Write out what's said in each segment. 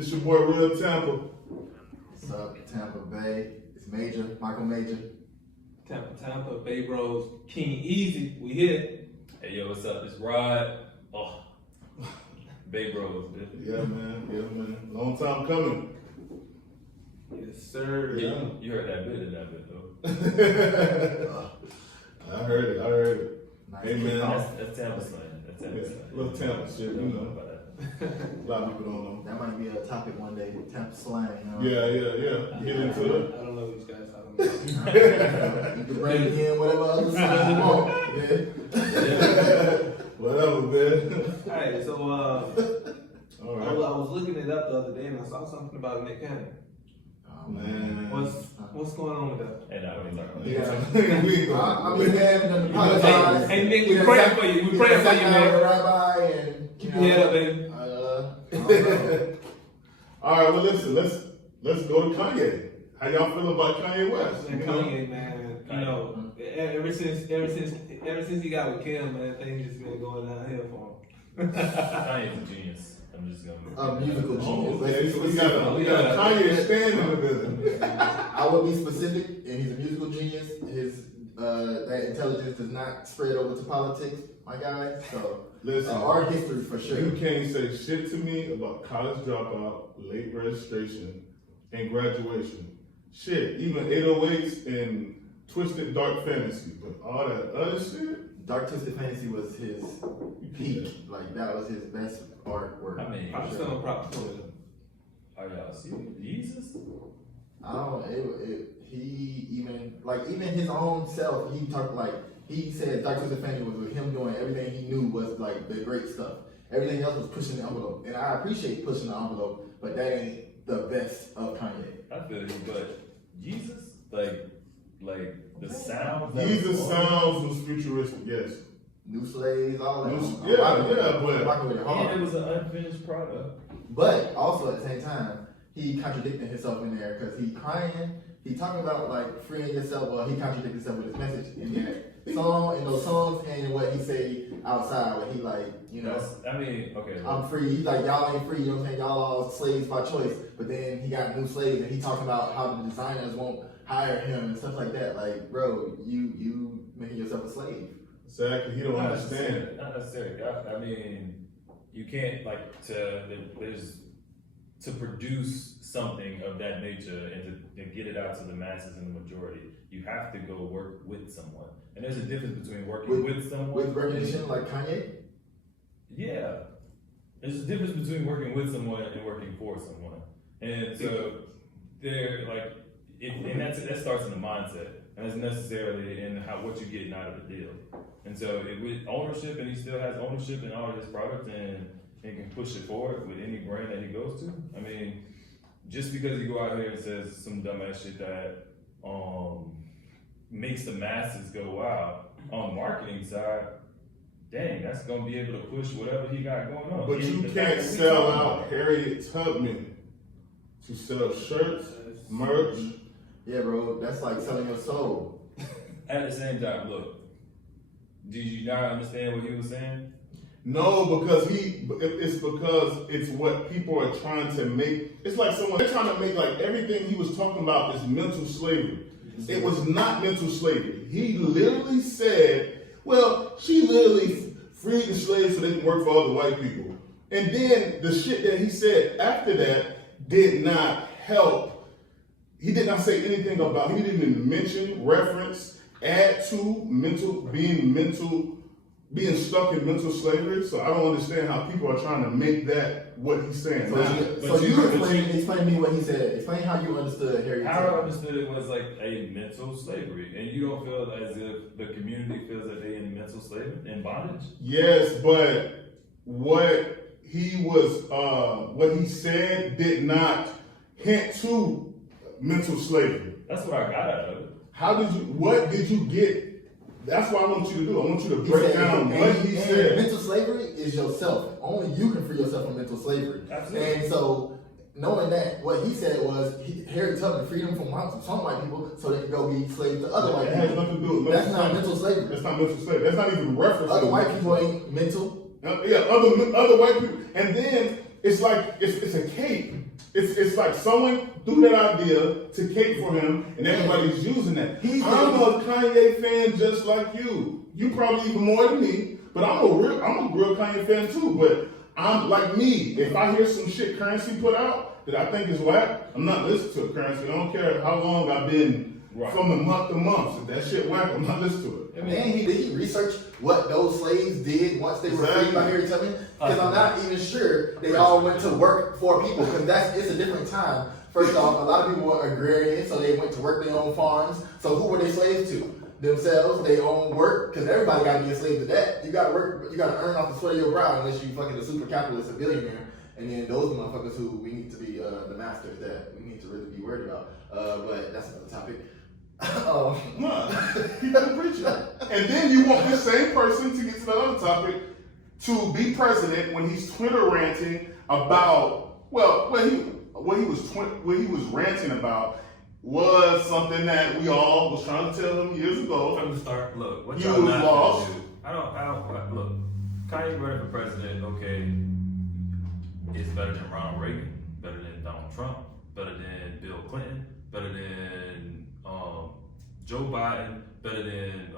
It's your boy Real Tampa. What's up, Tampa Bay? It's Major, Michael Major. Tampa, Bay Bros, King Easy, we here. Hey yo, what's up? It's Rod. Oh, Bay Bros, man. Yeah, man. Long time coming. Yes, sir. Yeah, you heard that bit though. I heard it. Nice Hey, man. kickoff. That's Tampa slang. That's Tampa Yeah, slang. little Tampa shit, you know. About that. A lot of people don't know. That might be a topic one day, Tampa slang. You know? Yeah. Get into it. I don't know what these guys talking about. You can bring in whatever other slang you want. Whatever, man. Alright, so All I right. was looking it up the other day and I saw something about Nick Cannon. Oh, Man. What's going on with that? Hey, now we talking about Yeah. We I mean, man, we done apologized. Hey, Nick, we done praying sat- for you. We done praying for sat you, down man. with a rabbi and Keep your head up, baby. I don't know. All right, well, listen, let's go to Kanye. How y'all feel about Kanye West? Man, Kanye, man, you know, ever since he got with Kim, man, things just been going downhill for him. Kanye's a genius. I'm just gonna. A musical Oh, genius. okay, Let's so be we got specific. a Kanye stand in the building. I would be specific, and he's a musical genius. His that intelligence does not spread over to politics, my guy. So Listen, art history for sure. you can't say shit to me about college dropout, late registration, and graduation. Shit, even 808s and Twisted Dark Fantasy, but all that other shit. Dark Twisted Fantasy was his peak. Like that was his best artwork. I mean, Props to him, props to him. Are y'all serious? Jesus? I don't. He even his own self. He talked like he said. Dark Twisted Fantasy was with him doing everything he knew was like the great stuff. Everything else was pushing the envelope, and I appreciate pushing the envelope, but that ain't the best of Kanye. I feel you, but Jesus, like the sound. that Jesus was on- sounds was futuristic, yes. New slaves, all that. New- I'm yeah, rocking with it. yeah, but- I'm rocking with it hard. And it was an unfinished product. But also at the same time, he contradicted himself in there because he crying. He talking about like freeing yourself. Well, he contradicted himself with his message in that song, in those songs, and in what he say outside. Where he like, you know, I mean, okay. I'm free. He's like, y'all ain't free. You know what I'm saying? Y'all all slaves by choice. But then he got new slaves, and he talking about how the designers won't hire him and stuff like that. Like, bro, you making yourself a slave. Exactly, he don't understand. Not necessarily. I mean, you can't there's to produce something of that nature and to get it out to the masses and the majority. You have to go work with someone, and there's a difference between working with someone With recognition, like Kanye. Yeah, there's a difference between working with someone and working for someone, and so they're like, and that starts in the mindset, and it's necessarily in what you're getting out of the deal. And so with ownership, and he still has ownership in all of his products, and can push it forward with any brand that he goes to. I mean, just because he go out here and says some dumbass shit that makes the masses go wild on the marketing side, dang, that's gonna be able to push whatever he got going on. But And you the fact can't that we sell talking out about- Harriet Tubman to sell shirts, merch. Yeah, bro, that's like selling your soul. At the same time, look, did you not understand what he was saying? No, because it's because it's what people are trying to make. It's like they're trying to make like everything he was talking about is mental slavery. It was not mental slavery. He literally said, well, she literally freed the slaves so they can work for other white people. And then the shit that he said after that did not help. He did not say anything about, he didn't even mention, reference, add to being stuck in mental slavery. So I don't understand how people are trying to make that what he's saying. So, Now, explain to me what he said. Explain how you understood Harriet How I Tubman. understood it was like a mental slavery, and you don't feel as if the community feels that they in mental slavery, in bondage. yes, but what he said did not hint to mental slavery. That's what I got out of it. What did you get? That's what I want you to do. I want you to He break said- down what he and said. Mental slavery is yourself. Only you can free yourself from mental slavery. Absolutely. And so, knowing that, what he said was Harriet Tubman freed him from some white people so they could go be slaves to other white It has people. nothing to do with That's not mental slavery. That's not mental slavery. That's not even referencing Other white mental people slavery. ain't mental. Yeah, other white people. And then It's like it's a cape. It's like someone threw that idea to cape for him, and everybody's using that. I'm a Kanye fan just like you. You probably even more than me, but I'm a real Kanye fan too. But I'm like me. If I hear some shit Currency put out that I think is whack, I'm not listening to it, Currency. I don't care how long I've been from the month to month. If that shit whack, I'm not listening to it. And then did he research what those slaves did once they were freed by Harriet Tubman? Because I'm not even sure they all went to work for people, because it's a different time. First off, a lot of people were agrarian, so they went to work their own farms. So who were they slaves to? Themselves, their own work, because everybody got to be a slave to that. You got to work, you got to earn off the sweat of your brow, unless you fucking a super capitalist, a billionaire. And then those motherfuckers who we need to be the masters that we need to really be worried about. But that's another topic. Keep it preaching. And then you want this same person to get to the other topic to be president when he's Twitter ranting about what he was ranting about was something that we all was trying to tell him years ago. From the start, look, what You y'all was not lost. gonna do? I don't look. Kanye running for president, okay, is better than Ronald Reagan, better than Donald Trump, better than Bill Clinton, better than Joe Biden, better than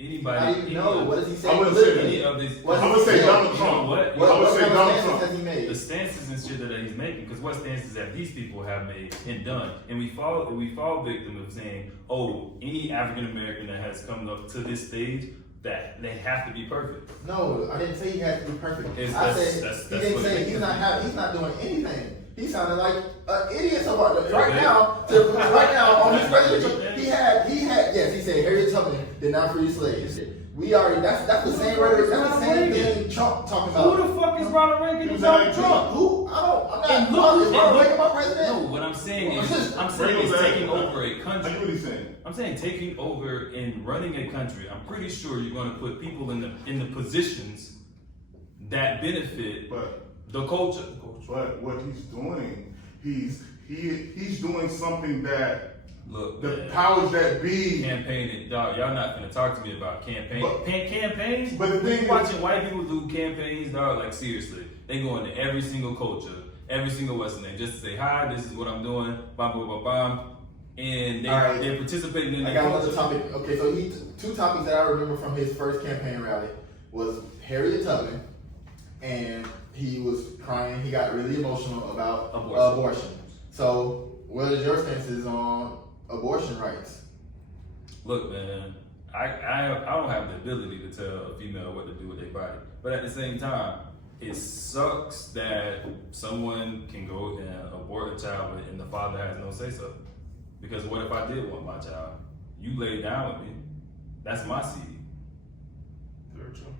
anybody. I don't even know. What does he say? I wouldn't say Any of these. What I does would he say say? Donald You know Trump. what? I would say kind of Donald stances Trump. has he made? The stances and shit that he's making, because what stances that these people have made and done, and we fall victim of saying, oh, any African American that has come up to this stage, that they have to be perfect. No, I didn't say he had to be perfect. It's- I that's- said that's he didn't what say it he's is. not doing anything. He sounded like an idiot so far. Right Okay. now on his president, Okay. he had yes, he said Harriet Tubman did not free slaves. We already that's the same rhetoric. That's the same thing Trump talking about. Who the fuck is Ronald Reagan and Donald Trump? Who? I'm And not. look, Is Ronald Reagan my president? No, what I'm saying is Reagan's taking acting. over a I country. get what he's saying. I'm saying taking over and running a country. I'm pretty sure you're going to put people in the positions that benefit But the culture. But what he's doing, he's doing something that Look, the man, powers that be. campaigning, dog. Y'all not gonna talk to me about campaigns. But- Campaigns. but the thing is- watching white people do campaigns, dog. Like seriously, they go into every single culture, every single Western name, just to say hi. This is what I'm doing. Bam, bam, bam, bam. And All right. they're participating in I the got culture. another topic. Okay, so two topics that I remember from his first campaign rally was Harriet Tubman, and he was crying. He got really emotional about abortion. So, what is your stances on abortion rights? Look, man, I don't have the ability to tell a female what to do with their body, but at the same time, it sucks that someone can go and abort a child and the father has no say so. Because what if I did want my child? You lay down with me. That's my seed. Very true.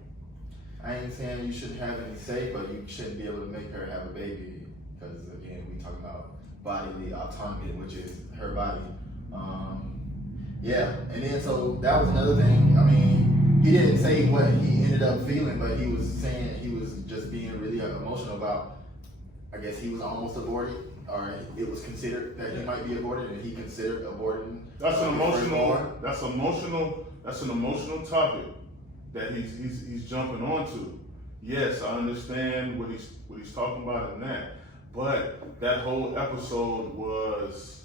I ain't saying you shouldn't have any say, but you shouldn't be able to make her have a baby because again, we talk about bodily autonomy, which is her body. Yeah, and then so that was another thing. I mean, he didn't say what he ended up feeling, but he was saying he was just being really emotional about. I guess he was almost aborted, or it was considered that he might be aborted, and he considered aborting. That's an his firstborn. emotional. That's an emotional topic that he's jumping onto. Yes, I understand what he's talking about in that, but that whole episode was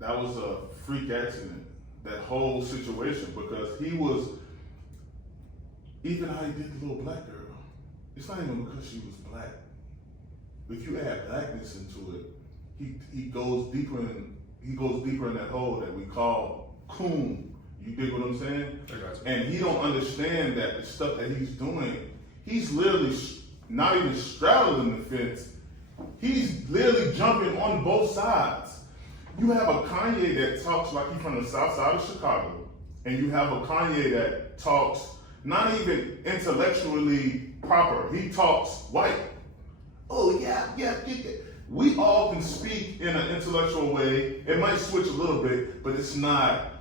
a freak accident. That whole situation, because he was even how he did the little black girl. It's not even because she was black. If you add blackness into it, he goes deeper in that hole that we call coon. You dig what I'm saying? I got you. And he don't understand that the stuff that he's doing, he's literally not even straddling the fence. He's literally jumping on both sides. You have a Kanye that talks like he's from the south side of Chicago, and you have a Kanye that talks not even intellectually proper. He talks white. Oh yeah. We all can speak in an intellectual way. It might switch a little bit, but it's not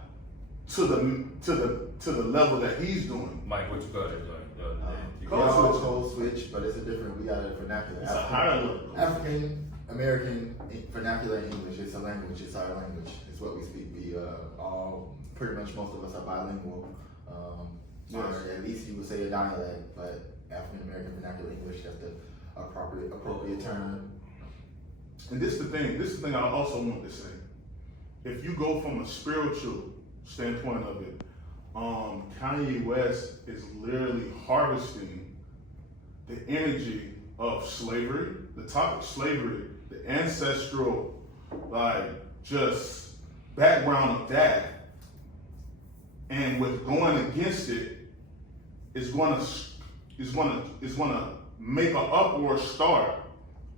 to the level that he's doing. Mike, what you got there, the other day? You Code got- switch. Code switch, but it's a different. We got a vernacular. It's a higher level. African American vernacular English. It's a language. It's our language. It's what we speak. We all pretty much most of us are bilingual. Yes. Or at least you would say a dialect, but African American vernacular English. That's appropriate term. And this is the thing I also want to say. If you go from a spiritual standpoint of it, Kanye West is literally harvesting the energy of slavery, the topic slavery, the ancestral, like, just background of that. And with going against it, is gonna make an uproar start.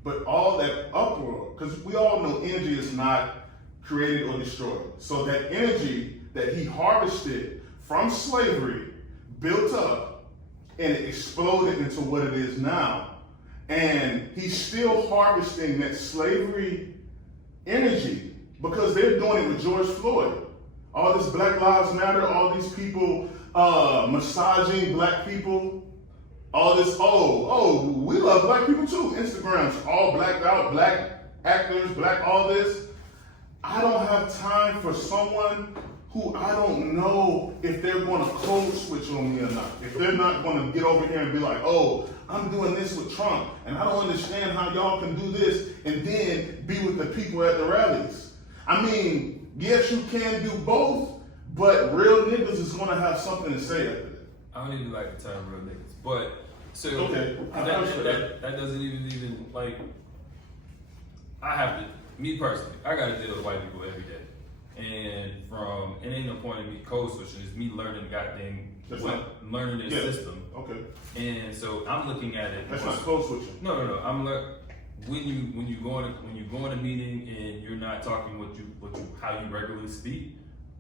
But all that uproar, because we all know energy is not created or destroyed. So that energy that he harvested from slavery built up and it exploded into what it is now. And he's still harvesting that slavery energy because they're doing it with George Floyd. All this Black Lives Matter, all these people massaging black people, all this, we love black people too. Instagram's all blacked out, black actors, black all this. I don't have time for someone who I don't know if they're going to code switch on me or not. If they're not going to get over here and be like, oh, I'm doing this with Trump, and I don't understand how y'all can do this and then be with the people at the rallies. I mean, yes, you can do both, but real niggas is going to have something to say after that. I don't even like the term real niggas, but so Okay. that doesn't even like. I have to, me personally, I got to deal with white people every day, and it ain't no point in me code switching. It's me learning learning their system. Okay. And so I'm looking at it. That's not code switching. No. I'm like when you go in a meeting and you're not talking how you regularly speak.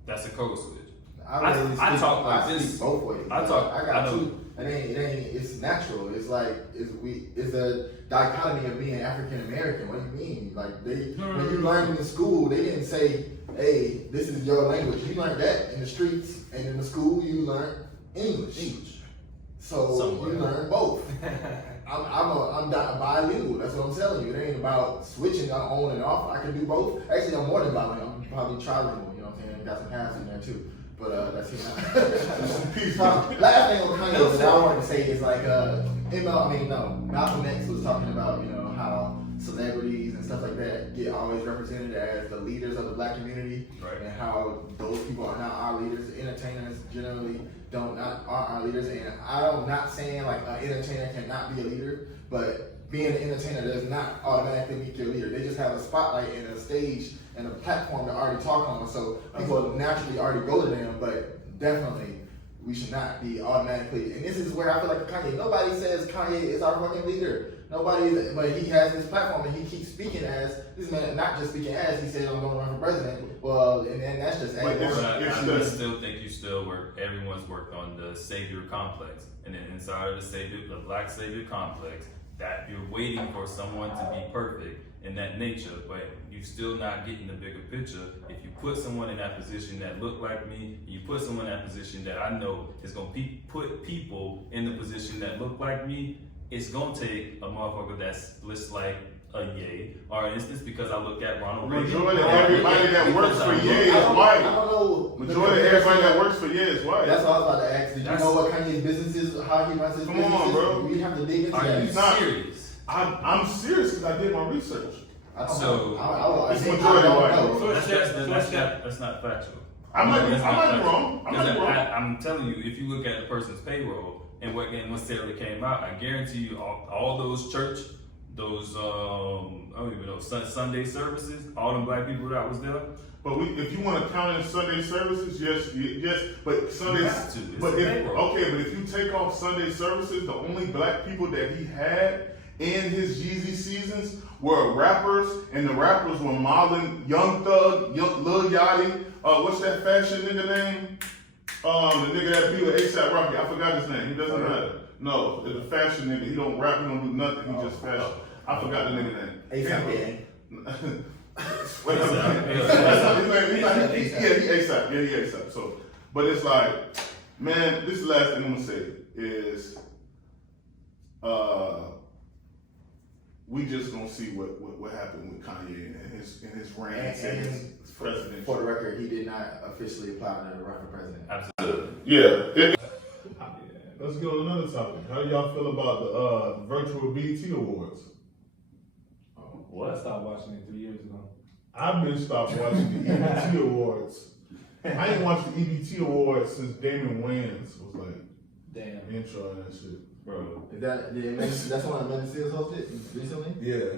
That's a code switch. I speak both ways. I got two. It's natural. It's like it's a dichotomy of being African American. What do you mean? Like when you learned in school, they didn't say, "Hey, this is your language." You learned that in the streets, and in the school you learned English. So Somewhere. you learn both. I'm not bilingual. That's what I'm telling you. It ain't about switching on and off. I can do both. Actually, I'm more than bilingual. I'm probably trilingual. You know what I'm saying? Got some halves in there too. But that's it. Last thing on Kanye that I wanted to say is like, Malcolm X was talking about, how celebrities and stuff like that get always represented as the leaders of the black community, Right. and how those people are not our leaders. Entertainers generally aren't our leaders, and I'm not saying like an entertainer cannot be a leader, but being an entertainer does not automatically make you a leader. They just have a spotlight and a stage and a platform to already talk on, so people naturally already go to them, but definitely we should not be automatically, and this is where I feel like Kanye, nobody says Kanye is our fucking leader. Nobody, but he has this platform and he keeps speaking as, this man not just speaking as, he said I'm going to run for president. Well, and then that's just I still think everyone's worked on the savior complex. And then inside of the black savior complex, that you're waiting for someone to be perfect in that nature, but you're still not getting the bigger picture. If you put someone in that position that look like me, you put someone in that position that I know is going to put people in the position that look like me, it's going to take a motherfucker that's list like a Ye, or an instance, because I look at Ronald Reagan. Majority of everybody that works for Ye is white. I don't know. Majority of everybody that works for Ye is white. That's what I was about to ask. Did you know what Kanye's business is, how he runs his business? Come on, bro. We have to dig into that. Are you serious? I'm serious because I did my research. It's majority white, bro. That's not factual. I might be wrong. I'm telling you, if you look at the person's payroll and what necessarily came out, I guarantee you all those church, those I don't even know, Sunday services, all them black people that was there. But if you want to count in Sunday services, yes, but Sundays. But if you take off Sunday services, the only black people that he had in his Yeezy seasons were rappers, and the rappers were Marlon, Young Thug, Lil Yachty. What's that fashion nigga name? The nigga that be with A$AP Rocky. I forgot his name. He doesn't matter. No, the fashion nigga. He don't rap. He don't do nothing. He just fashion. I forgot the nigga name. A$AP. Wait, he A$AP. Yeah, he A$AP. So, but it's like, man, this is the last thing I'm gonna say is, we just gonna see what happened with Kanye and his reign and his presidency. For the record, he did not officially apply to run for president. Absolutely. Yeah. let's get on another topic. How do y'all feel about the virtual BET Awards? I stopped watching it 3 years ago. I've been stopped watching the EBT Awards. I ain't watched the EBT Awards since Damon Wayans was like Damn. intro and that shit. Bro, Is that's one Amanda Seals hosted recently? Yeah.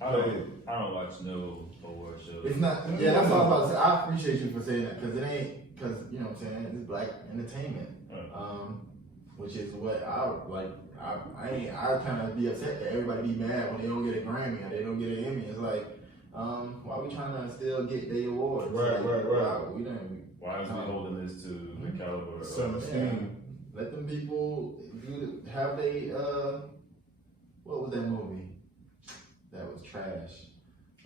I don't watch no award shows. It's not. Yeah, that's all I was about to say. I appreciate you for saying that because it ain't. Because you know what I'm saying. It's black entertainment, which is what I like. I kind of be upset that everybody be mad when they don't get a Grammy or they don't get an Emmy. It's like, why we trying to still get the awards? Right. We don't. Why is we holding this to the caliber of Self-esteem. Let them people have they. What was that movie? That was trash.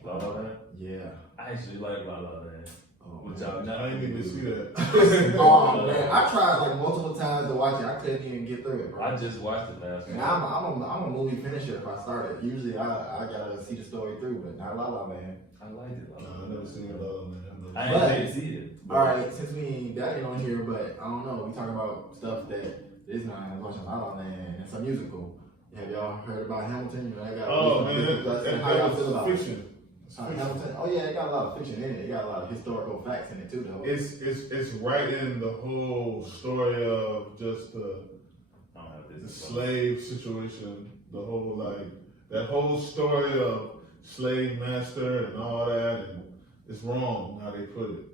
La La Land? Yeah. I actually like La La Land. Oh, Which man. I didn't even see that. Oh man, I tried like multiple times to watch it. I couldn't even get through it, bro. I just watched it last And week. I'm a movie finisher if I start it. Usually I gotta see the story through, but not La La Land. I liked it. La La I've Land. never seen it all, man. I ain't see it. All right, since that ain't on here, but I don't know. We talking about stuff that is not watching La La Land, and it's a musical. Have y'all heard about Hamilton? You know, I got Oh man, how y'all feel that about was it? fiction. It's fiction. Hamilton. Oh yeah, it got a lot of fiction in it. It got a lot of historical facts in it too, though. It's writing the whole story of just the I don't have the this. slave situation, the whole like that whole story of slave master and all that, and it's wrong how they put it.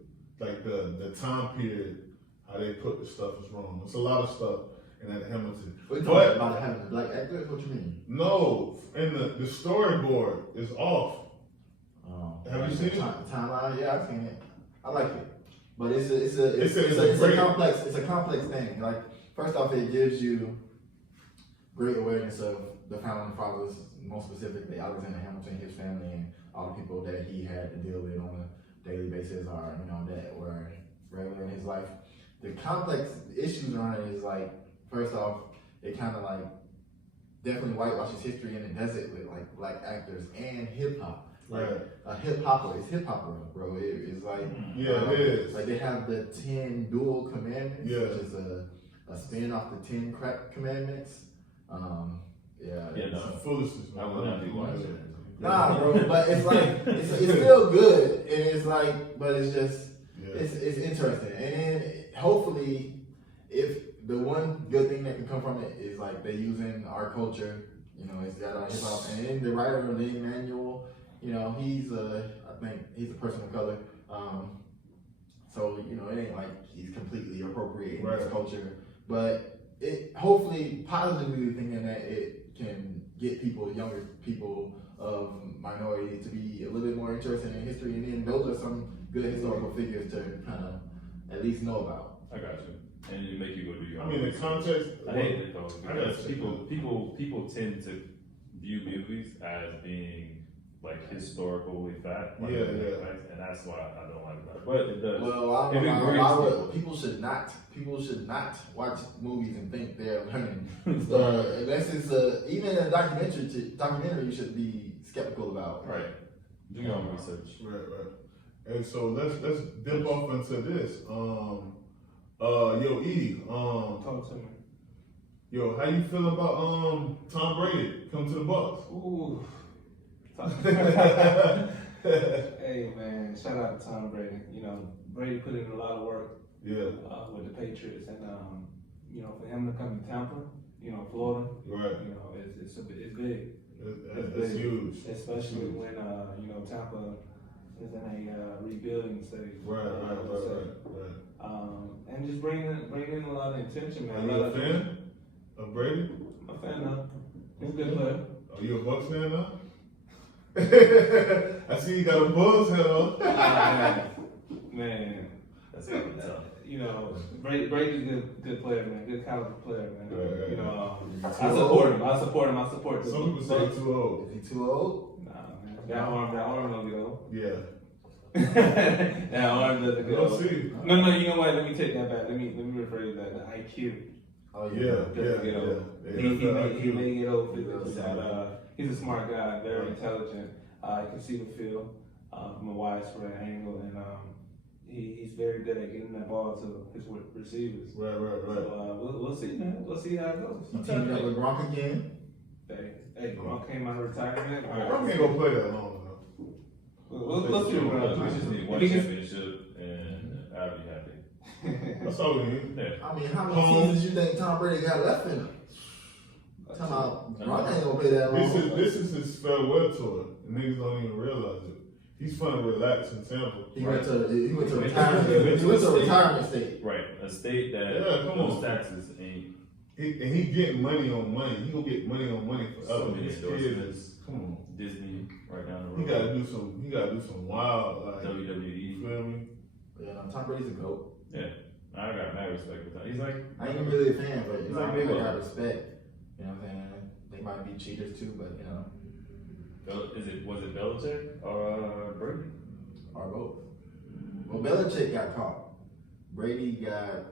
Like the time period, how they put the stuff is wrong. It's a lot of stuff in that Hamilton. We But- talking about having a black actor? What you mean? No, and the storyboard is off. Have you seen it? Timeline? Yeah, I've seen it. I like it, but it's great- a complex thing. Like first off, it gives you great awareness of the founding fathers, more specifically Alexander Hamilton, his family, and all the people that he had to deal with on a daily basis, or that were regular in his life. The complex issues around it is like, first off, it kind of like definitely whitewashes history, and it does it with like black actors and hip hop. Like Right. a hip hopper, it's hip hopper, bro. It's like Yeah, it is. like they have the 10 dual commandments, Yeah. which is a spin off the 10 crack commandments. Yeah, it's- no. Some foolishness, man. I would not be watching it. Nah, bro, but it's like it's still good, and it's like, but it's just Yeah. it's interesting, and hopefully, if the one good thing that can come from it is like they're using our culture, it's got our hip hop, and then the writer Lin-Manuel, I think he's a person of color, so it ain't like he's completely appropriating Right. his culture, but it hopefully positively thinking that it can get younger people of minority to be a little bit more interested in history, and then those are some good historical figures to kind of at least know about. I got you. And it make you go do your I mean, the context. I hate it though, I because got people tend to view movies as being like historically fact, like, Yeah. facts, and that's why I don't like that. But it does. Well, I If don't it know, brings people should not watch movies and think they're learning. Unless it's even a documentary, you should be skeptical about. Right. Do your own research. Right. And so let's dip off into this. Yo, Edie, Talk to me. yo, how you feel about Tom Brady coming to the Bucks? Ooh. Hey man, shout out to Tom Brady. Brady put in a lot of work Yeah, with the Patriots, and for him to come to Tampa, Florida, right. it's big, That's huge. especially when Tampa is in a rebuilding stage. Right. And just bring in a lot of attention, Are man. you a fan of Brady? I'm a fan now. He's a good player. Are you a Bucks fan now? I see you got a Bulls hat on. Man, That's gonna be tough. Brady's a good player, man. Good caliber player, man. Right. I support him. I support Some people say he's too old. Is he too old? Nah, man. That arm don't get old. Yeah. That arm doesn't get We'll old. see. No, you know what? Let me take that back. Let me rephrase that. The IQ Oh Yeah. doesn't get old. Yeah, He may get old physically, but he's a smart guy, very intelligent. He can see the field from a widespread angle, and he's very good at getting that ball to his receivers. Right. So we'll see, man. We'll see how it goes. He teamed up with Gronk again. Hey, Gronk came out of retirement. Gronk ain't gonna play that long enough. We'll see what We happens. just need one If he can- championship, and I'll be happy. That's all we need. Yeah. I mean, how many seasons you think Tom Brady got left in him? Talking about Gronk ain't gonna play that long. This is his farewell tour. And niggas don't even realize it. He's fun to relax in Tampa. He went to Right. retirement. He went to a retirement state. Right, a state that Yeah, come those on. taxes ain't. And he getting money on money. He gonna get money on money So forever. many His kids endorsements. is come on. Disney right down the He road. gotta do some wild like you WWE. feel me? Yeah, no, Tom Brady's a goat. Yeah, I got mad respect for that. He's like, I ain't really a fan, but you He's know, like I Mayweather. got respect. You know what I'm saying? They might be cheaters too, but you know, was it Belichick or Brady? or both. Well, Belichick got caught. Brady got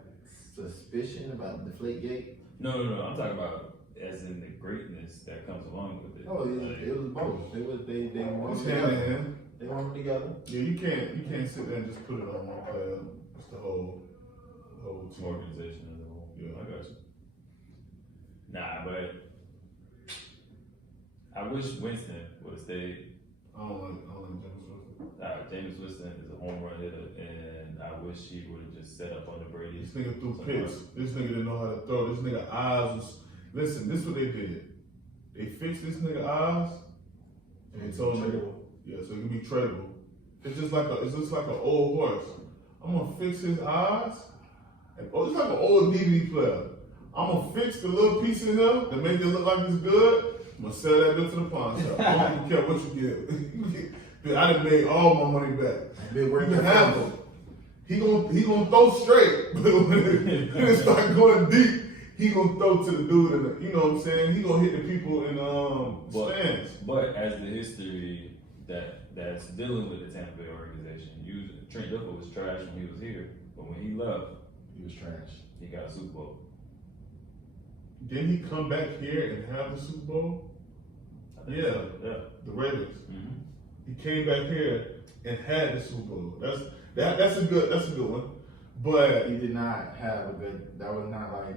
suspicion about Deflategate. No. I'm talking about as in the greatness that comes along with it. Oh, Like, it was both. They worked It's hand in together. hand. They worked together. Yeah, you can't sit there and just put it on one player. It's the whole team. organization as a whole. Yeah. I got you. Nah, but I wish Winston would have stayed. I don't like James Winston. James Winston is a home run hitter, and I wish he would have just set up on the Brady. This nigga threw picks. This nigga didn't know how to throw. This nigga eyes was. Listen, this is what they did. They fixed this nigga eyes, and they told him, yeah, so it can be tradable. It's just like an old horse. I'm gonna fix his eyes. And, it's like an old DVD player. I'm gonna fix the little piece in him that make it look like it's good. I'm gonna sell that bitch to the pawn shop. I don't even care what you get. Dude, I done made all my money back. Big You work can have him. He gonna throw straight, but when it start going deep, he gonna throw to the dude in the, you know what I'm saying? He gonna hit the people in stands. But as the history that's dealing with the Tampa Bay organization, Trent Dilfer was trash when he was here, but when he left, He was trash. he got a Super Bowl. Didn't he come back here and have the Super Bowl? I think Yeah. so, yeah. The Ravens. Mm-hmm. He came back here and had the Super Bowl. That's a good one. But He did not have a good. That was not like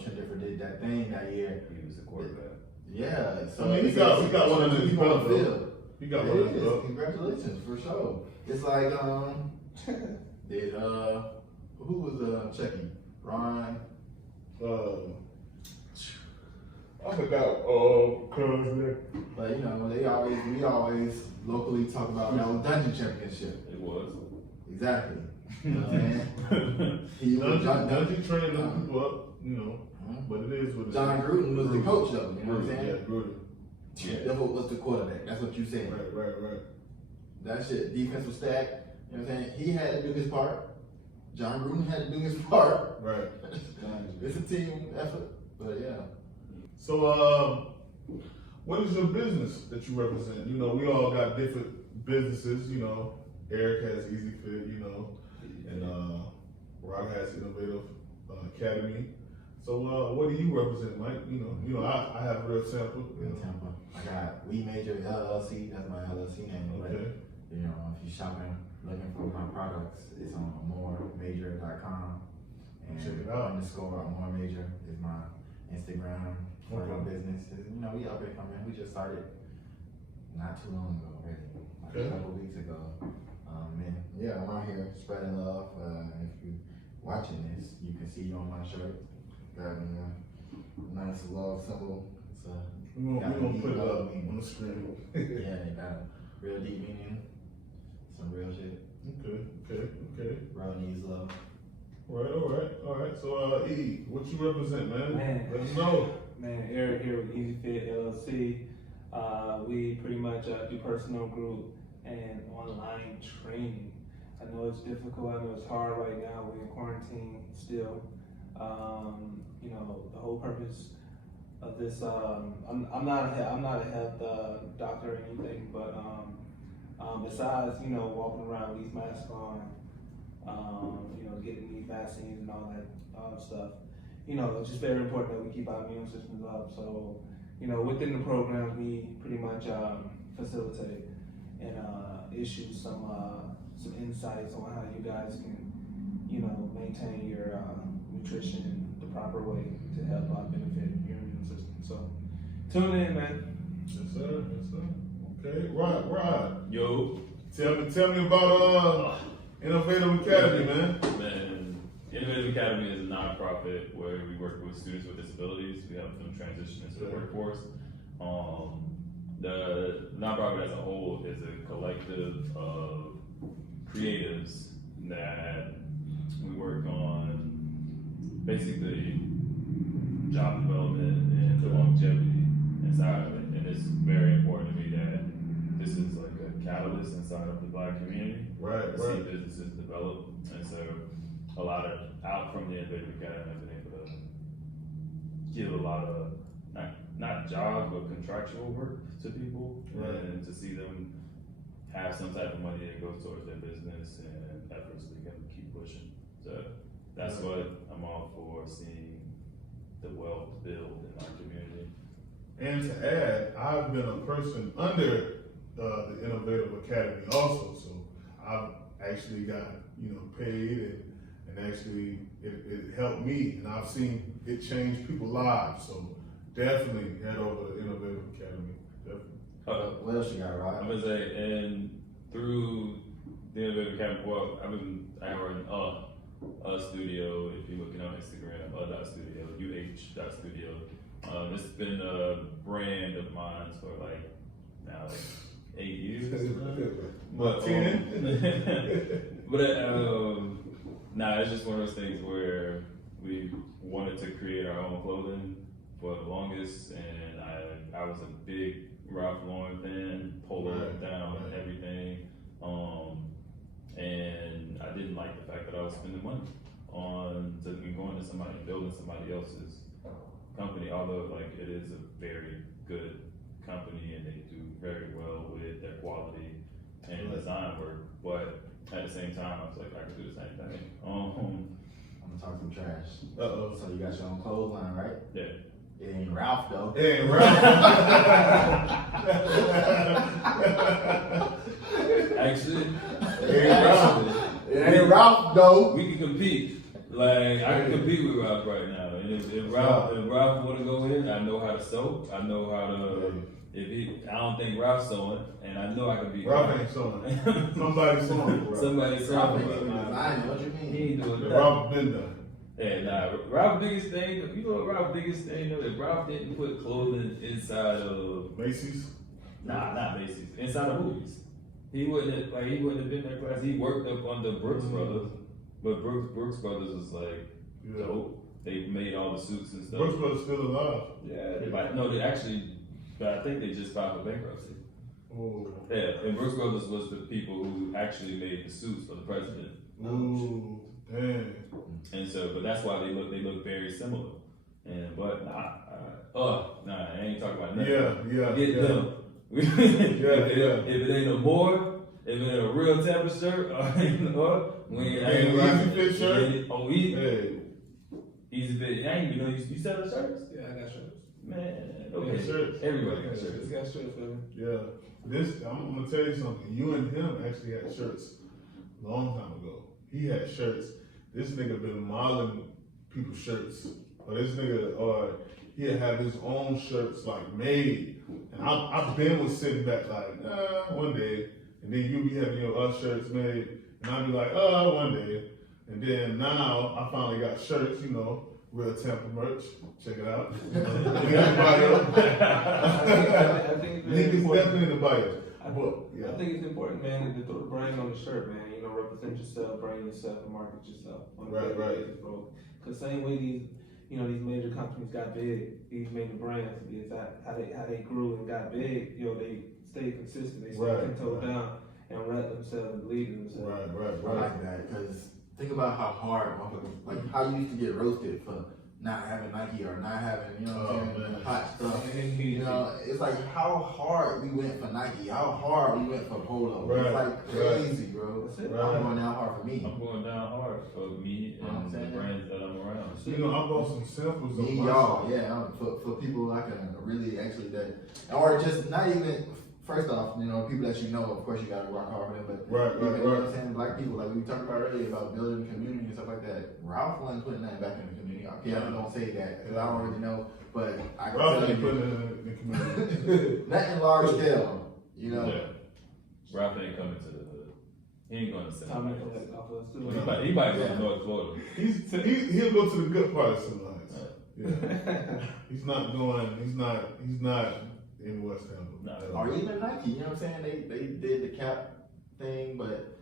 Trent Dilfer did that thing that year. He was the quarterback. Yeah. So I mean, he got one under his people on belt, the though. field. he got It one of is. those. Congratulations for sure. It's like did who was checking? Ron. I forgot. Cuz But you know, we always locally talk about that was Dungeon Championship. It was. Exactly. You know what I'm saying? He was Dungeon training them people up, you know. But it is what it is. John Gruden was the coach though, you know what I'm Yeah, saying? Gruden. Yeah. Devil was the quarterback. That's what you said. Right. That shit, defense was stacked. You know what I'm saying? He had to do his part. John Gruden had to do his part. Right. It's a team effort. But yeah. So, what is your business that you represent? You know, we all got different businesses. You know, Eric has Easy Fit, you know, and Rock has Innovative Academy. So, what do you represent, Mike? You know, I have Real Sample. In Tampa. I got We Major LLC. That's my LLC name. But, Okay. you know, if you're shopping, looking for my products, it's on moremajor.com. And Check it out. _moremajor is my Instagram for my Okay. business. You know, we up and coming. We just started not too long ago, really. Like Okay. a couple weeks ago. And yeah, I'm out here spreading love. If you watching this, you can see on my shirt. Got me a nice love symbol. It's We're got gonna a put it deep up love meaning. on the screen. Yeah, it got a real deep meaning. Some real shit. Okay. Real needs love. All right. So, E, what you represent, man? Man. Let us know. Man, Eric here with Easy Fit LLC. We pretty much do personal group and online training. I know it's difficult. I know it's hard right now. We're in quarantine still. You know, the whole purpose of this. I'm not a health doctor or anything, but besides walking around with these masks on, getting these vaccines and all that stuff. It's just very important that we keep our immune systems up. So, within the program, we pretty much facilitate and issue some some insights on how you guys can, maintain your nutrition the proper way to help benefit your immune system. So tune in, man. Yes, sir. Yes, sir. Okay, Rod. Yo, Tell me about Innovative Academy, man. man, Innovative Academy is a nonprofit where we work with students with disabilities. We help them transition into the workforce. The nonprofit as a whole is a collective of creatives that we work on basically job development and the longevity inside of it. And it's very important to me that this is like a catalyst inside of the Black community. Right, To see businesses develop. And so a lot of out from the Innovative Academy, I've been able to give a lot of not jobs but contractual work to people, Right. and to see them have some type of money that goes towards their business and efforts they can keep pushing. So that's what I'm all for, seeing the wealth build in our community. And to add, I've been a person under the Innovative Academy also, so I've actually got paid and actually it helped me, and I've seen it change people's lives. So definitely head over to Innovative Academy. Definitely. What else you got, I'm Rod? gonna say, and through the Innovative Academy, well, I run a studio. If you're looking on Instagram, studio, UH.studio. It's been a brand of mine for now 8 years. But it's just one of those things where we wanted to create our own clothing for the longest, and I was a big Ralph Lauren fan, polo down and everything, and I didn't like the fact that I was spending money on going to somebody, building somebody else's company, although it is a very good company and they do very well with their quality and design work, but at the same time I was like, I could do the same thing. I'm gonna talk some trash. Uh-oh. So you got your own clothesline, right? Yeah. It ain't Ralph though. Hey, Ralph. Actually, It ain't Ralph though. we can compete. I can compete with Ralph right now. And if Ralph want to go in, I know how to sew. I know how to. I don't think Ralph's sewing, and I know I can beat Ralph ain't sewing. Somebody's sewing. Somebody's Ralph sewing. ain't even designing. What you He mean? ain't doing The that. Ralph been done. Yeah, Ralph's biggest thing. You know what Ralph's biggest thing? If Ralph didn't put clothing inside of Macy's. not Macy's, inside of movies, he wouldn't have been that class. He worked up under Brooks Brothers, but Brooks Brothers was dope. They made all the suits and stuff. Brooks Brothers still alive. But I think they just filed for bankruptcy. Oh. Yeah, and Brooks Brothers was the people who actually made the suits for the president. Ooh, damn. And so, but that's why they look very similar. I ain't talking about nothing. Yeah. Get them. If it ain't a board, if it ain't a real Tampa shirt, when I ain't Easy Fit shirt? Hey. Easy Fit. I ain't even know you sell the shirts? Yeah, I got shirts. Man, okay. Yeah, shirts. Everybody I got shirts. got shirts, man. Yeah. I'm gonna tell you something. You and him actually had shirts a long time ago. He had shirts. This nigga been modeling people's shirts. Or this nigga, he'll have his own shirts made. And I've been with sitting back one day. And then you be having your shirts made. And I'll be like, one day. And then now I finally got shirts, real Tampa merch. Check it out. I think it's Link is important. definitely in the bio. I think it's important, man, to throw the brand on the shirt, man. Represent yourself, brand yourself, and market yourself. On a Right, daily right. basis, bro. Because same way these major companies got big, these major brands, is that how they grew and got big. They stayed consistent. They stayed 10 toes down and let themselves and believe in themselves. I like that because think about how hard motherfuckers, how you used to get roasted for not having Nike or not having, hot stuff. It's how hard we went for Nike, how hard we went for Polo. Right, It's crazy, bro. That's it. I'm going down hard for me. I'm going down hard for me and the brands that I'm around. I bought some samples of Me, my y'all, yeah, for people I can really actually or just not even first off, you know, people that you know, of course, you gotta rock hard with them. But Right, even, right, you know right. what I'm saying, black people, like we talked about earlier about building the community and stuff like that. Ralph wasn't putting that back in the community. Okay, I don't say that because I don't really know, but I can Ralph tell ain't putting you, it in the community. not in large scale, you know. Yeah. Ralph ain't coming to the hood. He ain't going to St. Time to Louis. collect off us too. Well, he might go to North Florida. He'll go to the good part of St. Lawrence. Yeah. He's not in West Hamilton. No. Or even Nike, you know what I'm saying? They did the cap thing, but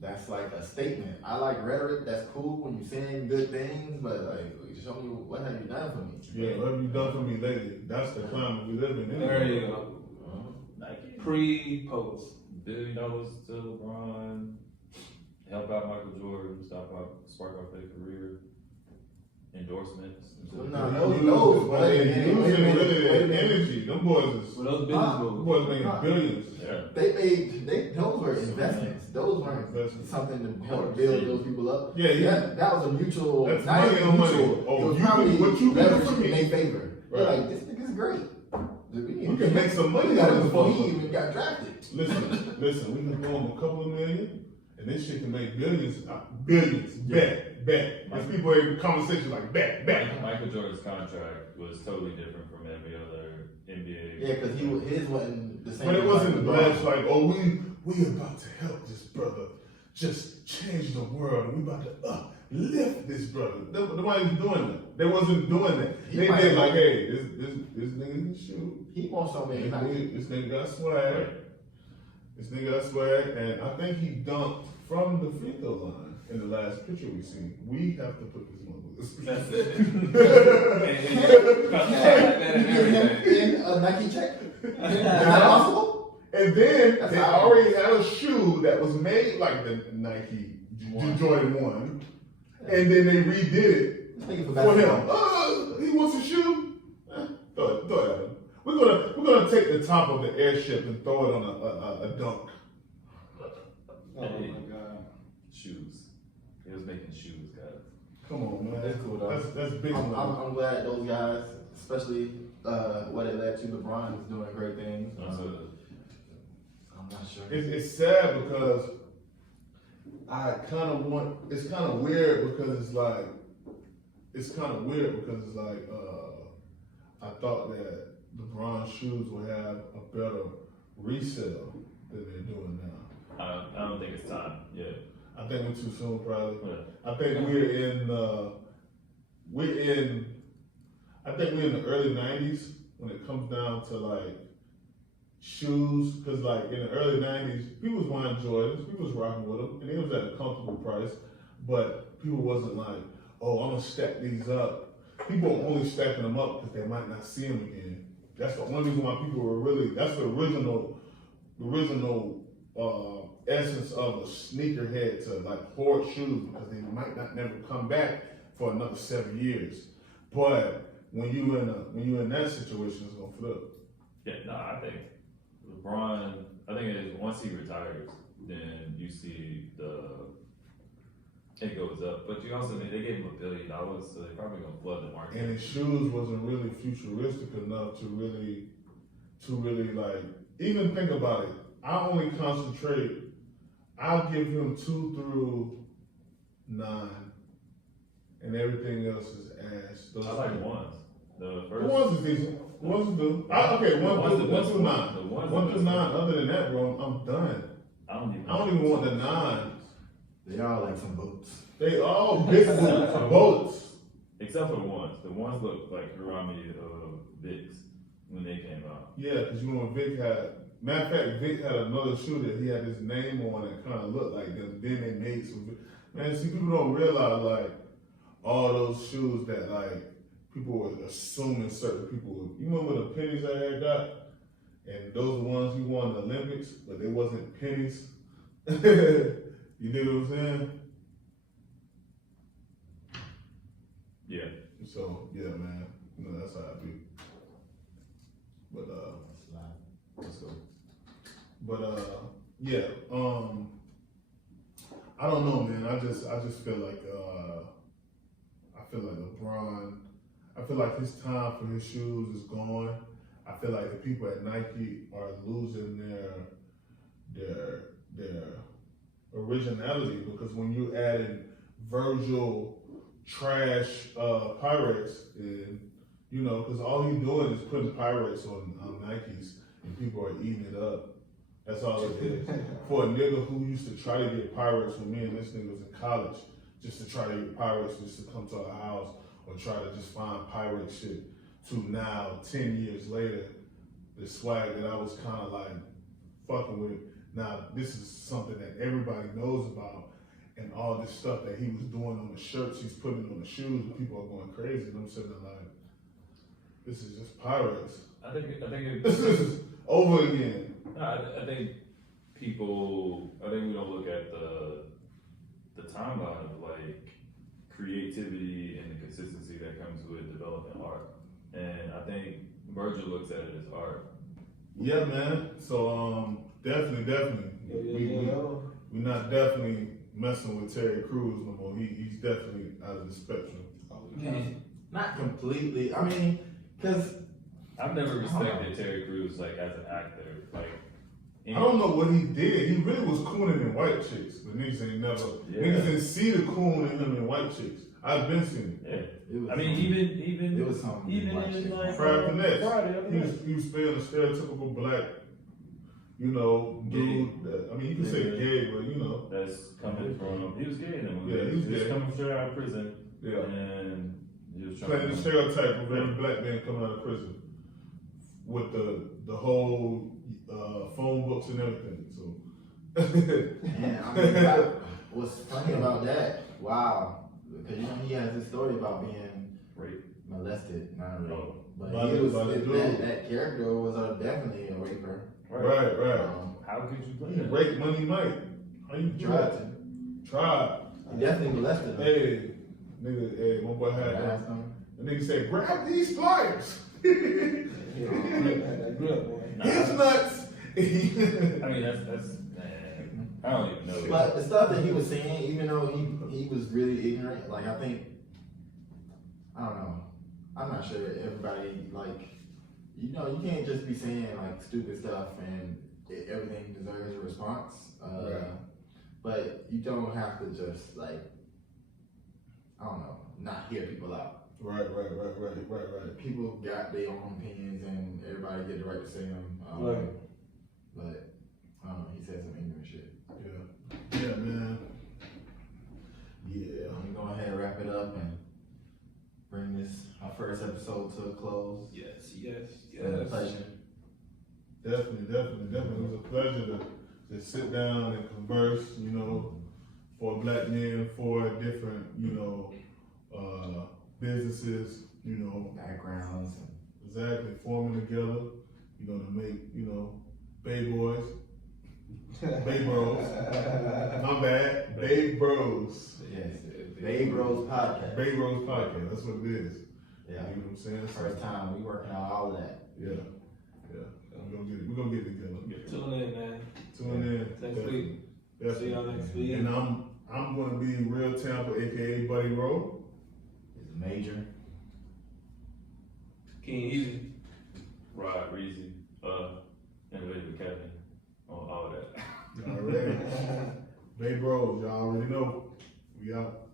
that's like a statement. I like rhetoric, that's cool when you're saying good things, but like, show me what have you done for me. Yeah, what have you done for me lately? That's the climate we live in. There you go. Nike. Pre-post. $1 billion to LeBron. Help out Michael Jordan. Spark out their career. Endorsements. No, They those, using really the energy. Them boys is Well, those business Huh? them moves. boys making billions. Yeah. those were investments. Those weren't Investments. something to help build those people up. Yeah, yeah. That was a mutual, That's not money even on money. mutual. Oh, it was you probably can- what you can do leverage for me. in their favor. They're Right. like, this nigga's great. We can make some money We got out him of before this he motherfucker. even got drafted. Listen, we can throw him a couple of million, and this shit can make billions. Billions. Bet. There's people in conversation like bet. Michael Jordan's contract was totally different from every other NBA. Yeah, because his wasn't the same. But it as wasn't LeBron. blessed like, oh, we about to help this brother just change the world, and we about to uplift this brother. Nobody's doing that. They wasn't doing that. He They might did have- like, hey, this nigga can shoot. He wants so many. This nigga got swag. This nigga got swag, and I think he dunked from the free throw line in the last picture we seen. We have to put this motherfucker. That's it. And everything. In a Nike check? Is that possible? And then That's they how- already had a shoe that was made like the Nike Jordan 1. And then they redid it This nigga for for him. basketball. He wants a shoe? Throw it at him. We're gonna take the top of the airship and throw it on a dunk. Oh my god. Shoes. He was making shoes, guys. Come on, man. That's cool, though. That's big. I'm glad those guys, especially what it led to, LeBron is doing great things. I'm not sure. It's sad because I kind of want. It's kind of weird because it's like. I thought that LeBron shoes would have a better resale than they're doing now. I don't think it's time. Yeah. I think we're too soon, probably. Yeah. I think we're in the early '90s when it comes down to like shoes, because like in the early '90s, people was wearing Jordans, people was rocking with them, and it was at a comfortable price. But people wasn't like, oh, I'm gonna stack these up. People are only stacking them up because they might not see them again. That's the only reason why people were really. That's the original essence of a sneakerhead to like hoard shoes because they might not never come back for another 7 years. But when you in that situation, it's gonna flip. Yeah, no, I think LeBron, I think it is once he retires, then you see it goes up. But you also, they gave him $1 billion, so they're probably gonna flood the market. And his shoes wasn't really futuristic enough to really like even think about it. I only concentrate. I'll give him 2 through 9, and everything else is ass. Those I like ones. The The first ones is decent. The ones is good. Okay, The ones- one through 9. the ones- 1 through 9. Other than that, bro, I'm done. I don't even want the 9. They are like some boots. They all big boats. Except for the ones. The ones look like remind me of Vicks when they came out. Yeah, because you know when Vic had. Matter of fact, Vic had another shoe that he had his name on that kind of looked like them. Then they made some. Man, see, people don't realize like all those shoes that like people were assuming certain people would. You remember the pennies I had got, and those were ones he won in the Olympics, but they wasn't pennies. You dig what I'm saying? Yeah. So yeah, man, you know that's how I be. But let's go. But yeah, I don't know, man. I just feel like LeBron. I feel like his time for his shoes is gone. I feel like the people at Nike are losing their originality, because when you adding Virgil trash Pyrex, and you know, because all he's doing is putting Pyrex on Nikes, and people are eating it up. That's all it is. For a nigga who used to try to get Pyrex with me, and this nigga was in college, just to try to get Pyrex, just to come to our house or try to just find Pyrex shit, to now 10 years later, the swag that I was kind of like fucking with. Now this is something that everybody knows about, and all this stuff that he was doing on the shirts, he's putting on the shoes, and people are going crazy. And I'm sitting there like, this is just Pyrex. I think This is over again. I think we don't look at the timeline of like creativity and the consistency that comes with developing art. And I think Virgil looks at it as art. Yeah, man. So definitely. We're not definitely messing with Terry Crews no more. He's definitely out of the spectrum. Not completely. I mean, because I've never respected Terry Crews like as an actor. Like I don't know what he did. He really was cooning in white chicks, but niggas ain't never. Yeah. Niggas didn't see the coon in him in white chicks. I've been seeing it. Yeah. I mean, even it was something. even like in shit. like Friday Finesse. Friday, He was playing a stereotypical black, you know, dude. That, I mean, you can say gay, but you know. that's coming from. He was gay in the movie. Yeah, he was gay. coming straight out of prison. Yeah. And he was trying Playing the to. stereotype of every black man coming out of prison with the whole phone books and everything. So And I mean, what's funny about that? Wow, because you know he has this story about being Rape. molested, not raped, Oh. but By he the- was by the dude. that character was definitely a raper. right. How could you play He that? raped Money Mike. How you do Tried that? to. Tried. He definitely molested him. Hey, nigga, hey, my boy had Asked that. him. The nigga said, grab these flyers. His Nah, nuts. I mean, that's man. I don't even know. But the stuff that he was saying, even though he was really ignorant, like I don't know. I'm not sure everybody like, you know, you can't just be saying like stupid stuff and everything deserves a response. Right. But you don't have to just like, I don't know, not hear people out. Right. People got their own opinions and everybody get the right to say them. Right. But I don't know, he said some ignorant shit. Yeah, man. Yeah. I'm gonna go ahead and wrap it up and bring our first episode to a close. Yes. It's been a pleasure. Definitely. It was a pleasure to sit down and converse, you know, for black men, for different, you know, businesses, you know, Backgrounds. exactly, forming together, you know, to make, you know, Bay Boys, Bay Bros. My bad, Bay Bros. Yes, Bay Bros Podcast. Bay Bros Podcast, that's what it is. Yeah, You know what I'm saying? first time we working out all of that. Yeah. We're gonna get it together. Tune in, man. Tune in. Next week. Definitely. See y'all next week. And I'm gonna be Real Tampa, aka Buddy Rowe. It's major. King Easy. Rod Reezy, Innovative Academy, all that. Y'all ready? Bay Bros, y'all already know. We out.